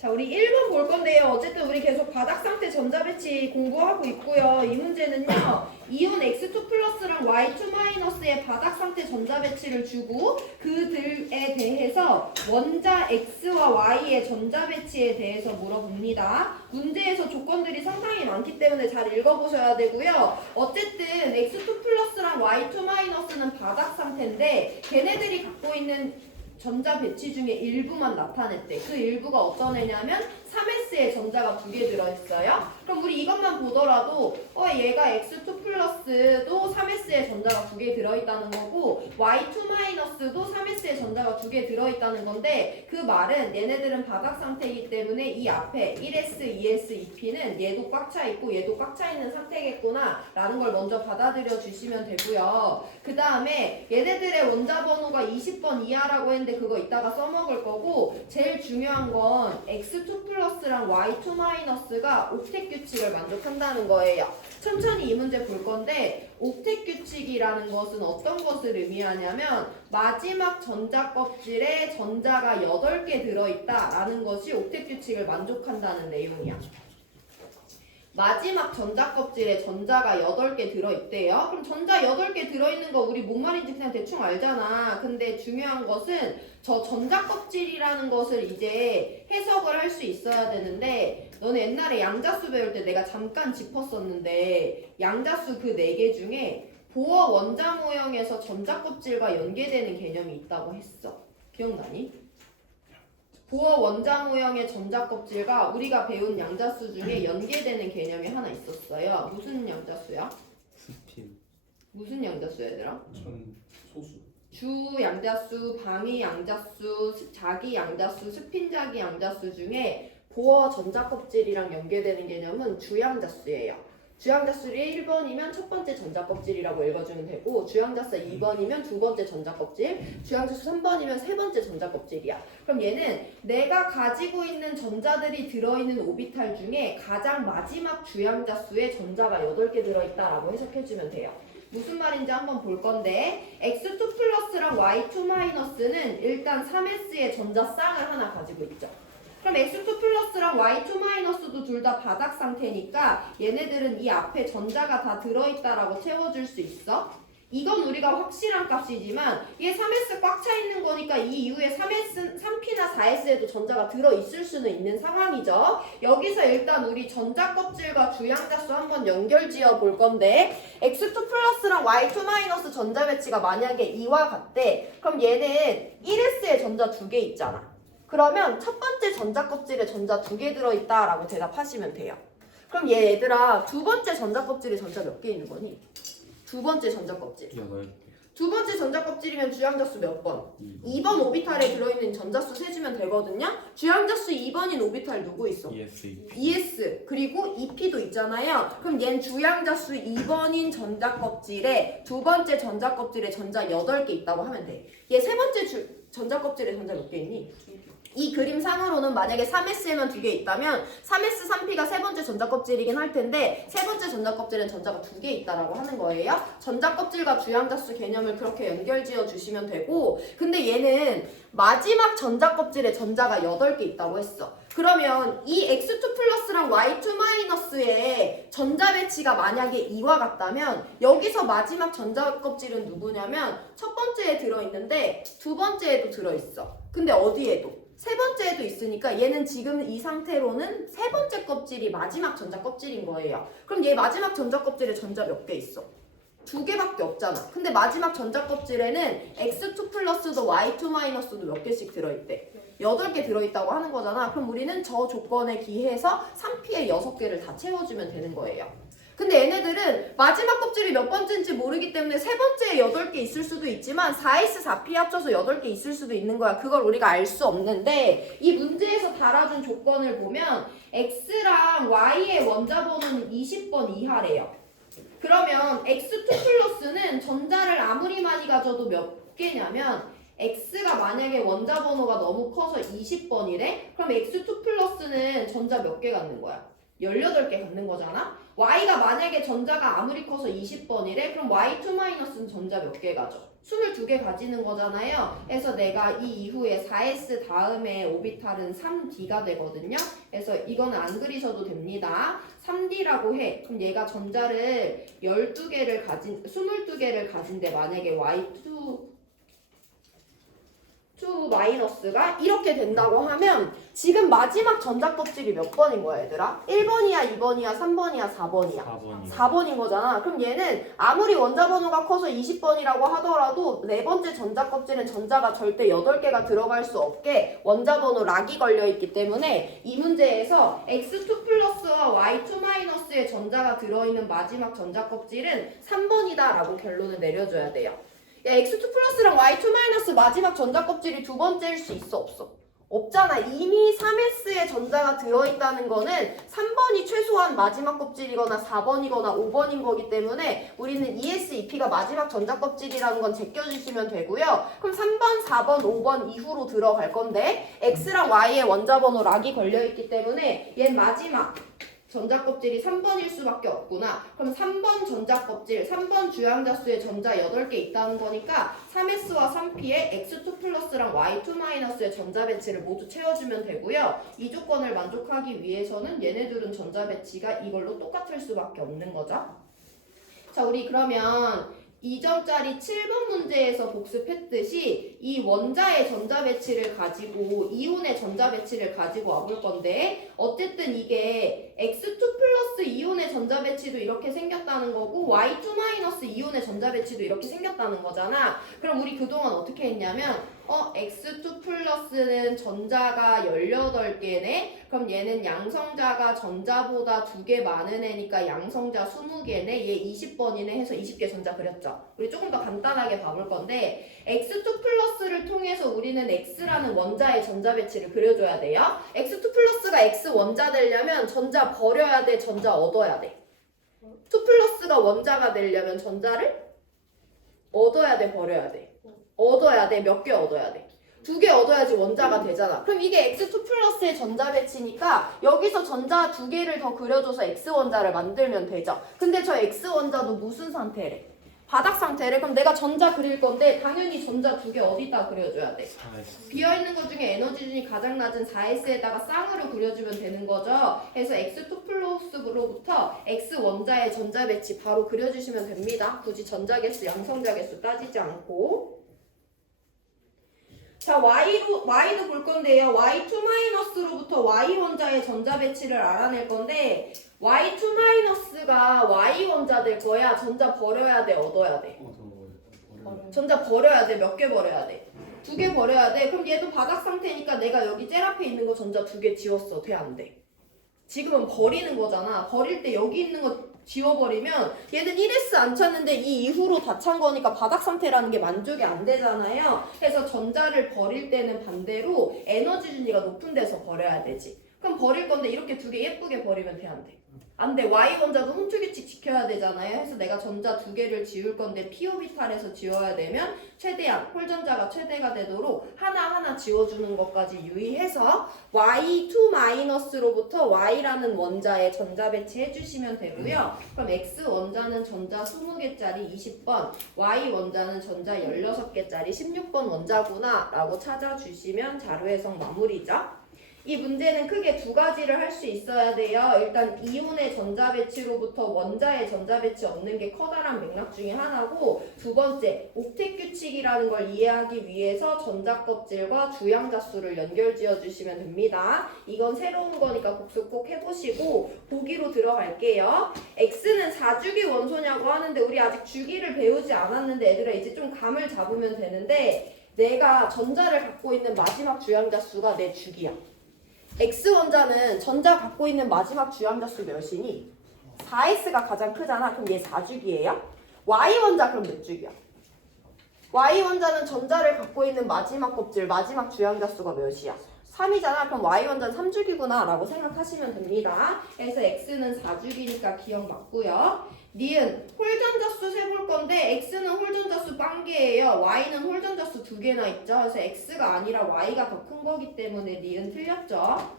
자, 우리 1번 볼 건데요. 어쨌든 우리 계속 바닥 상태 전자 배치 공부하고 있고요. 이 문제는요. 이온 X2 플러스랑 Y2 마이너스의 바닥 상태 전자 배치를 주고 그들에 대해서 원자 X와 Y의 전자 배치에 대해서 물어봅니다. 문제에서 조건들이 상당히 많기 때문에 잘 읽어보셔야 되고요. 어쨌든 X2 플러스랑 Y2 마이너스는 바닥 상태인데 걔네들이 갖고 있는 전자 배치 중에 일부만 나타냈대. 그 일부가 어떤 애냐면 3s의 전자가 2개 들어있어요. 그럼 우리 이것만 보더라도 얘가 x2 플러스도 3s의 전자가 2개 들어있다는 거고 y2 마이너스도 3s의 전자가 2개 들어있다는 건데 그 말은 얘네들은 바닥 상태이기 때문에 이 앞에 1s, 2s, 2p는 얘도 꽉 차 있고 얘도 꽉 차 있는 상태겠구나 라는 걸 먼저 받아들여 주시면 되고요. 그 다음에 얘네들의 원자 번호가 20번 이하라고 했는데 그거 이따가 써먹을 거고 제일 중요한 건 x2 플러스랑 y2 마이너스가 옥텟 규칙을 만족한다는 거예요. 천천히 이 문제 볼 건데 옥텟 규칙이라는 것은 어떤 것을 의미하냐면 마지막 전자 껍질에 전자가 8개 들어있다라는 것이 옥텟 규칙을 만족한다는 내용이야. 마지막 전자 껍질에 전자가 8개 들어있대요. 그럼 전자 8개 들어있는 거 우리 뭔 말인지 그냥 대충 알잖아. 근데 중요한 것은 저 전자 껍질이라는 것을 이제 해석을 할 수 있어야 되는데 너네 옛날에 양자수 배울 때 내가 잠깐 짚었었는데 양자수 그 4개 중에 보어 원자 모형에서 전자 껍질과 연계되는 개념이 있다고 했어. 기억나니? 보어 원자 모형의 전자 껍질과 우리가 배운 양자수 중에 연계되는 개념이 하나 있었어요. 무슨 양자수야? 스핀. 무슨 양자수 얘들아? 전 소수. 주 양자수, 방위 양자수, 자기 양자수, 스핀 자기 양자수 중에 보어 전자 껍질이랑 연계되는 개념은 주양자수예요. 주양자수 1번이면 첫 번째 전자 껍질이라고 읽어주면 되고 주양자수 2번이면 두 번째 전자 껍질, 주양자수 3번이면 세 번째 전자 껍질이야. 그럼 얘는 내가 가지고 있는 전자들이 들어있는 오비탈 중에 가장 마지막 주양자수에 전자가 8개 들어있다라고 해석해주면 돼요. 무슨 말인지 한번 볼 건데 x2 플러스랑 y2 마이너스는 일단 3s의 전자 쌍을 하나 가지고 있죠. 그럼 x2 플러스랑 y2 마이너스도 둘 다 바닥 상태니까 얘네들은 이 앞에 전자가 다 들어있다라고 채워줄 수 있어. 이건 우리가 확실한 값이지만 얘 3s 꽉 차 있는 거니까 이 이후에 3p나 4s에도 전자가 들어있을 수는 있는 상황이죠. 여기서 일단 우리 전자 껍질과 주양자수 한번 연결 지어 볼 건데 x2 플러스랑 y2 마이너스 전자 배치가 만약에 이와 같대. 그럼 얘는 1s에 전자 2개 있잖아. 그러면 첫 번째 전자 껍질에 전자 2개 들어있다라고 대답하시면 돼요. 그럼 얘들아 두 번째 전자 껍질에 전자 몇 개 있는 거니? 두 번째 전자 껍질. 8개. 두 번째 전자 껍질이면 주양자수 몇 번? 2번 오비탈에 들어있는 전자수 세주면 되거든요. 주양자수 2번인 오비탈 누구 있어? ES 그리고 EP도 있잖아요. 그럼 얘는 주양자수 2번인 전자 껍질에 두 번째 전자 껍질에 전자 8개 있다고 하면 돼. 얘 세 번째 전자 껍질에 전자 몇 개 있니? 이 그림상으로는 만약에 3s에만 2개 있다면 3s, 3p가 세 번째 전자 껍질이긴 할 텐데 세 번째 전자 껍질엔 전자가 2개 있다라고 하는 거예요. 전자 껍질과 주양자수 개념을 그렇게 연결지어 주시면 되고 근데 얘는 마지막 전자 껍질에 전자가 8개 있다고 했어. 그러면 이 x2 플러스랑 y2 마이너스의 전자 배치가 만약에 이와 같다면 여기서 마지막 전자 껍질은 누구냐면 첫 번째에 들어있는데 두 번째에도 들어있어. 근데 어디에도? 세 번째에도 있으니까 얘는 지금 이 상태로는 세 번째 껍질이 마지막 전자 껍질인 거예요. 그럼 얘 마지막 전자 껍질에 전자 몇 개 있어? 2개밖에 없잖아. 근데 마지막 전자 껍질에는 x2 플러스도 y2 마이너스도 몇 개씩 들어있대? 8개 들어있다고 하는 거잖아. 그럼 우리는 저 조건에 기해서 3p에 6개를 다 채워주면 되는 거예요. 근데 얘네들은 마지막 껍질이 몇 번째인지 모르기 때문에 세 번째에 8개 있을 수도 있지만 4s, 4p 합쳐서 8개 있을 수도 있는 거야. 그걸 우리가 알 수 없는데 이 문제에서 달아준 조건을 보면 x랑 y의 원자 번호는 20번 이하래요. 그러면 x2 플러스는 전자를 아무리 많이 가져도 몇 개냐면 x가 만약에 원자 번호가 너무 커서 20번이래? 그럼 x2 플러스는 전자 몇 개 갖는 거야? 18개 갖는 거잖아? y가 만약에 전자가 아무리 커서 20번이래? 그럼 y2 마이너스는 전자 몇 개 가져? 22개 가지는 거잖아요. 그래서 내가 이 이후에 4s 다음에 오비탈은 3d가 되거든요. 그래서 이거는 안 그리셔도 됩니다. 3d라고 해. 그럼 얘가 전자를 12개를 가진 22개를 가진데 만약에 y2 마이너스가 이렇게 된다고 하면 지금 마지막 전자 껍질이 몇 번인 거야, 얘들아? 1번이야, 2번이야, 3번이야, 4번이야? 4번인 거잖아. 그럼 얘는 아무리 원자 번호가 커서 20번이라고 하더라도 네 번째 전자 껍질은 전자가 절대 8개가 들어갈 수 없게 원자 번호 락이 걸려 있기 때문에 이 문제에서 x2 플러스와 y2 마이너스의 전자가 들어있는 마지막 전자 껍질은 3번이다 라고 결론을 내려줘야 돼요. 야, x2 플러스랑 y2 마이너스 마지막 전자 껍질이 두 번째일 수 있어, 없어? 없잖아. 이미 3s의 전자가 들어있다는 거는 3번이 최소한 마지막 껍질이거나 4번이거나 5번인 거기 때문에 우리는 ES, EP가 마지막 전자 껍질이라는 건 제껴주시면 되고요. 그럼 3번, 4번, 5번 이후로 들어갈 건데 x랑 y의 원자 번호 락이 걸려있기 때문에 얘 마지막 전자 껍질이 3번일 수밖에 없구나. 그럼 3번 전자 껍질, 3번 주양자수의 전자 8개 있다는 거니까 3s와 3p에 x2 플러스랑 y2 마이너스의 전자 배치를 모두 채워주면 되고요. 이 조건을 만족하기 위해서는 얘네들은 전자 배치가 이걸로 똑같을 수밖에 없는 거죠. 자, 우리 그러면 2점짜리 7번 문제에서 복습했듯이 이 원자의 전자 배치를 가지고 이온의 전자 배치를 가지고 와볼 건데 어쨌든 이게 x2 플러스 이온의 전자 배치도 이렇게 생겼다는 거고 y2 마이너스 이온의 전자 배치도 이렇게 생겼다는 거잖아. 그럼 우리 그동안 어떻게 했냐면 x2 플러스는 전자가 18개네. 그럼 얘는 양성자가 전자보다 2개 많은 애니까 양성자 20개네. 얘 20번이네 해서 20개 전자 그렸죠. 우리 조금 더 간단하게 봐볼 건데 x2 플러스를 통해서 우리는 x라는 원자의 전자 배치를 그려줘야 돼요. x2 플러스가 x 원자 되려면 전자 버려야 돼, 전자 얻어야 돼? 2 플러스가 원자가 되려면 전자를 얻어야 돼, 버려야 돼? 얻어야 돼. 몇 개 얻어야 돼? 2개 얻어야지 원자가 되잖아. 그럼 이게 x2 플러스의 전자 배치니까 여기서 전자 2개를 더 그려줘서 x원자를 만들면 되죠. 근데 저 x원자도 무슨 상태래? 바닥 상태래. 그럼 내가 전자 그릴 건데 당연히 전자 2개 어디다 그려줘야 돼? 4S. 비어있는 것 중에 에너지 준이 가장 낮은 4s에다가 쌍으로 그려주면 되는 거죠. 그래서 x2 플러스로부터 x원자의 전자 배치 바로 그려주시면 됩니다. 굳이 전자 개수, 양성자 개수 따지지 않고. 자, y도 볼 건데요. y2 마이너스로부터 y 원자의 전자 배치를 알아낼 건데 y2 마이너스가 y 원자 될 거야. 전자 버려야 돼, 얻어야 돼? 전자 버려야 돼. 몇 개 버려야 돼? 2개 버려야 돼. 그럼 얘도 바닥 상태니까 내가 여기 제일 앞에 있는 거 전자 2개 지웠어. 돼, 안 돼? 지금은 버리는 거잖아. 버릴 때 여기 있는 거 지워버리면 얘는 1s 안 찼는데 이 이후로 다 찬 거니까 바닥 상태라는 게 만족이 안 되잖아요. 그래서 전자를 버릴 때는 반대로 에너지 준위가 높은 데서 버려야 되지. 그럼 버릴 건데 이렇게 2개 예쁘게 버리면 돼, 안 돼? 안 돼. Y 원자도 홈투 규칙 지켜야 되잖아요. 그래서 내가 전자 2개를 지울 건데 p 오비탈에서 지워야 되면 최대한 홀전자가 최대가 되도록 하나하나 지워주는 것까지 유의해서 y2 마이너스로부터 y라는 원자의 전자 배치 해주시면 되고요. 그럼 x 원자는 전자 20개짜리 20번, y 원자는 전자 16개짜리 16번 원자구나 라고 찾아주시면 자료 해석 마무리죠. 이 문제는 크게 2가지를 할 수 있어야 돼요. 일단 이온의 전자 배치로부터 원자의 전자 배치 얻는 게 커다란 맥락 중에 하나고, 두 번째 옥텟 규칙이라는 걸 이해하기 위해서 전자 껍질과 주양자수를 연결지어 주시면 됩니다. 이건 새로운 거니까 복습 꼭 해보시고 보기로 들어갈게요. X는 4주기 원소냐고 하는데 우리 아직 주기를 배우지 않았는데 얘들아 이제 좀 감을 잡으면 되는데, 내가 전자를 갖고 있는 마지막 주양자수가 내 주기야. X원자는 전자 갖고 있는 마지막 주양자수 몇이니? 4s가 가장 크잖아. 그럼 얘 4주기예요. Y원자 그럼 몇 주기야? Y원자는 전자를 갖고 있는 마지막 껍질, 마지막 주양자수가 몇이야? 3이잖아. 그럼 Y원자는 3주기구나 라고 생각하시면 됩니다. 그래서 X는 4주기니까 기억 맞고요. 니은 홀전자수 세볼 건데 X는 홀전자수 빵개예요. Y는 홀전자수 2개나 있죠. 그래서 X가 아니라 Y가 더 큰 거기 때문에 니은 틀렸죠.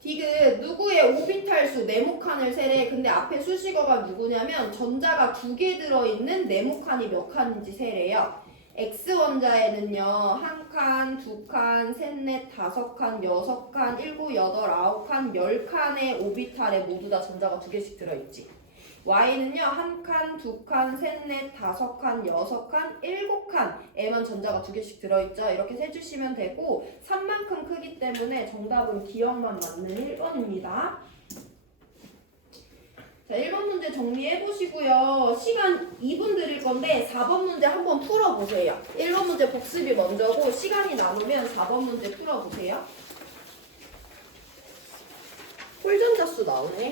디귿 누구의 오비탈 개발수 네모칸을 세래. 근데 앞에 수식어가 누구냐면 전자가 2개 들어있는 네모칸이 몇 칸인지 세래요. X원자에는요 1칸, 2칸, 3, 4, 5칸, 6칸, 7, 8, 9칸, 10칸의 오비탈에 모두 다 전자가 2개씩 들어있지. Y는요 1칸, 2칸, 3, 4, 5칸, 6칸, 7칸에만 전자가 2개씩 들어있죠. 이렇게 세주시면 되고 3만큼 크기 때문에 정답은 기억만 맞는 1번입니다. 자, 1번 문제 정리해보시고요. 시간 2분 드릴 건데 4번 문제 한번 풀어보세요. 1번 문제 복습이 먼저고 시간이 남으면 4번 문제 풀어보세요. 홀전자수 나오네.